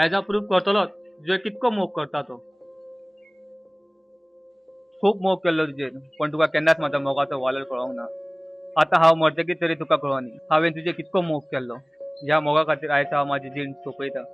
आयजा प्रूफ करतलो तुजे कितको मोग करता तो. खूप मोग केल्लो तुजेर पण तुका केन्नाच म्हाज्या मोगाचो वालोर कळोंक ना. आतां हांव मरतकीर तरी तुका कळोनी हांवें तुजेर कितको मोग केल्लो. ह्या मोगा खातीर आयज हांव म्हाजी जीण सोंपयतां.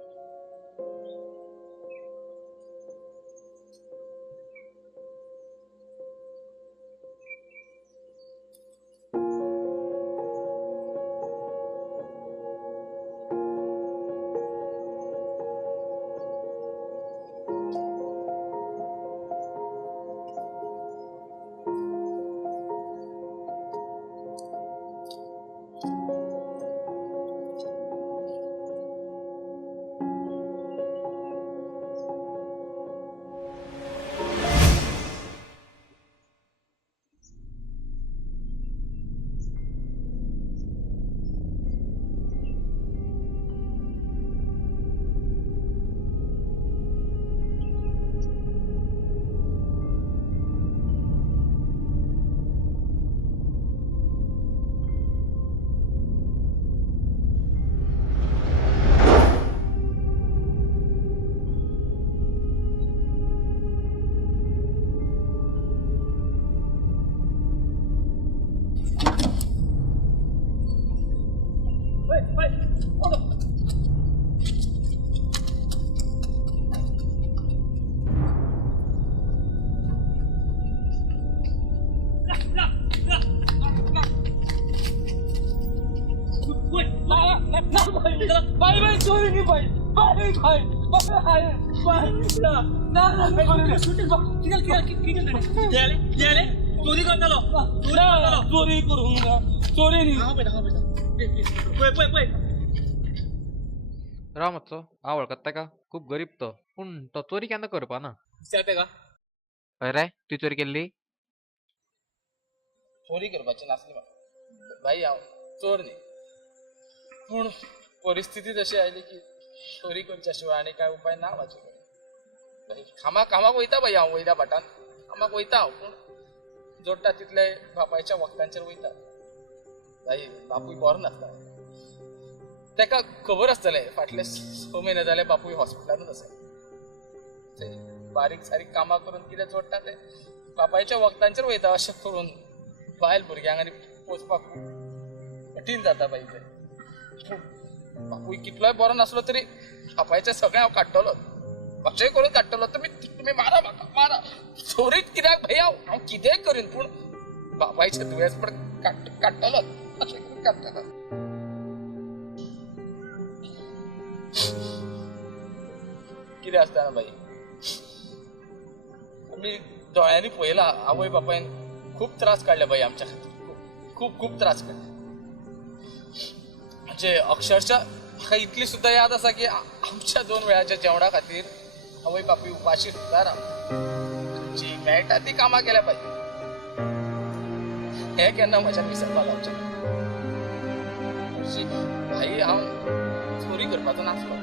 रामाचो हांव वळखता ताका खूब गरीब तो पूण तो चोरी केन्ना करपाना. विचारते का हय रे ती चोरी केल्ली. चोरी करपाची नासली म्हाका भाई हांव चोर न्ही पूण परिस्थिती तशी आयली की चोरी करच्या शिवाय आनी कांय उपाय ना म्हाजे कडेन. कामाक वयता भाई हांव वयल्या भाटान कामाक वयता हांव पूण जोडटा तितले बापायच्या वखदांचेर वयता. भाई बापूय बरो नासता ताका खबर आसतलें फाटले 6 म्हयने जाले बापूय हॉस्पिटलानूच आसा. ते बारीक सारीक कामां करून कितें जोडटा ते बापायच्या वखदांचेर वयता अशें करून बायल भुरग्यांक आनी पोसपाक कठीण जाता भाई ते. बापूय कितलोय बरो नासलो तरी बापायचें सगळें हांव काडटलो अशें करून काडटलो. तुमी मारा म्हाका मारा चोरीत कित्याक भाई हांव कितेंय करीन पूण बापायचें दुयेंस पण काडटलो अशें करून काडटलो. कितें आसता ना भाई आमी दोळ्यांनी पळयलां आवय बापायन खूब त्रास काडले भाई आमच्या खातीर खूब खूब त्रास काडले. म्हणजे अक्षरशः म्हाका इतली सुद्दां याद आसा की आमच्या 2 वेळाच्या जेवणा खातीर आवय बापूय उपाशी सुद्दां राव जी मेळटा ती कामां केल्या भाई. हें केन्ना म्हज्यान विसरपाक लावचें भाई. हांव चोरी करपाचो नासलो.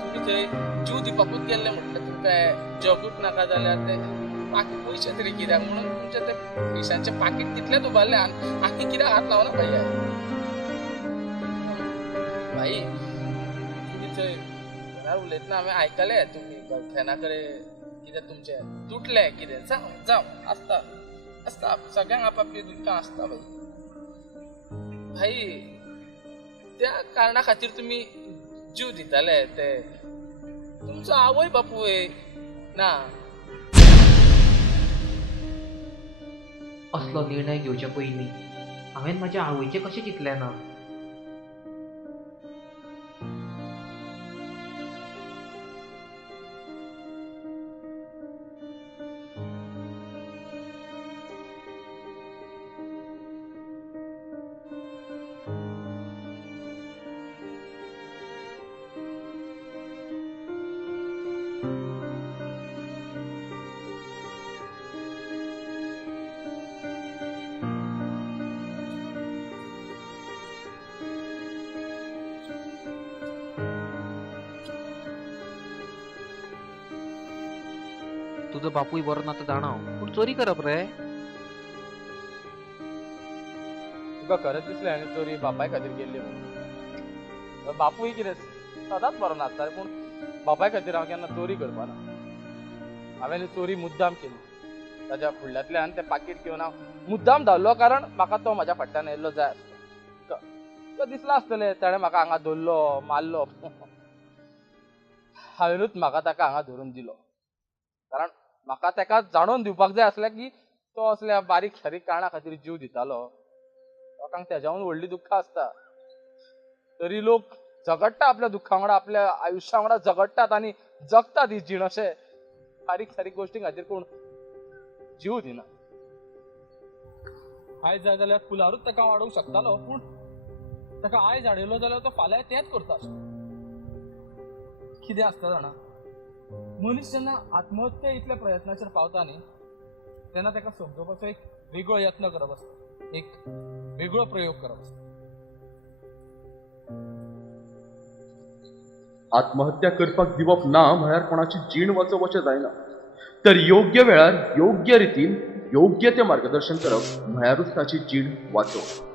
तुमी थंय जीव दिवपाकूच गेल्ले म्हटल्यार तुमकां जगूच नाका जाल्यार ते पयशे तरी कित्याक म्हणून तुमचे ते पयशांचे पाकीट तितलेच उबारले आनी कित्याक हात लावना भाई. भाई तुमी थंय घरार उलयतना हांवें आयकलें तुमी गर्लफ्रेंडा कडेन कितें तुमचें तुटलें कितें जावं आसता सगळ्यांक आपापली दुःखां आसता भाई. भाई त्या कारणा खातीर तुमी जीव दिताले ते तुमचो आवय बापूय ना. असलो निर्णय घेवचे पयलीं हांवें म्हाज्या आवयचें कशें चिंतलें ना. तुजो बापूय बरो ना तो जाणा पूण चोरी करप रे. तुका खरेंच दिसलें आनी चोरी बापाय खातीर गेल्ली म्हणून बापूय कितें सदांच बरो नासता पूण बापाय खातीर हांव केन्ना चोरी करपाना हांवें ही चोरी मुद्दाम केली ताच्या फुडल्यांतल्यान तें पाकीट घेवन हांव मुद्दाम धांवलो कारण म्हाका तो म्हाज्या फाटल्यान येयल्लो जाय आसलो तो दिसला आसतलें ताणें म्हाका हांगा धरलो मारलो हांवेनूच म्हाका ताका हांगा धरून दिलो कारण म्हाका ताका जाणून दिवपाक जाय आसलें की तो असल्या बारीक सारीक कारणां खातीर जीव दितालो लोकांक तेज्याहून व्हडली दुख्खां आसता तरी लोक झगडटा आपल्या दुख्खा वांगडा आपल्या आयुश्या वांगडा झगडटात आनी जगतात ही जीण अशें बारीक सारीक गोश्टी खातीर कोण जीव दिना आयज जाय जाल्यार फुलारूच ताका वाडोवंक शकतालो पूण ताका आयज हाडयलो जाल्यार तो फाल्यां तेंच करता कितें आसता जाणा मनीस जेन्ना आत्महत्या इतल्या प्रयत्नाचेर पावता न्ही तेन्ना ताका समजोवपाचो एक वेगळो यत्न करप आसता एक वेगळो प्रयोग करप आसता आत्महत्या करपाक दिवप ना म्हळ्यार कोणाची जीण वाचोवपाचें जायना तर योग्य वेळार योग्य रितीन योग्य तें मार्गदर्शन करप म्हळ्यारूच ताची जीण वाचोवप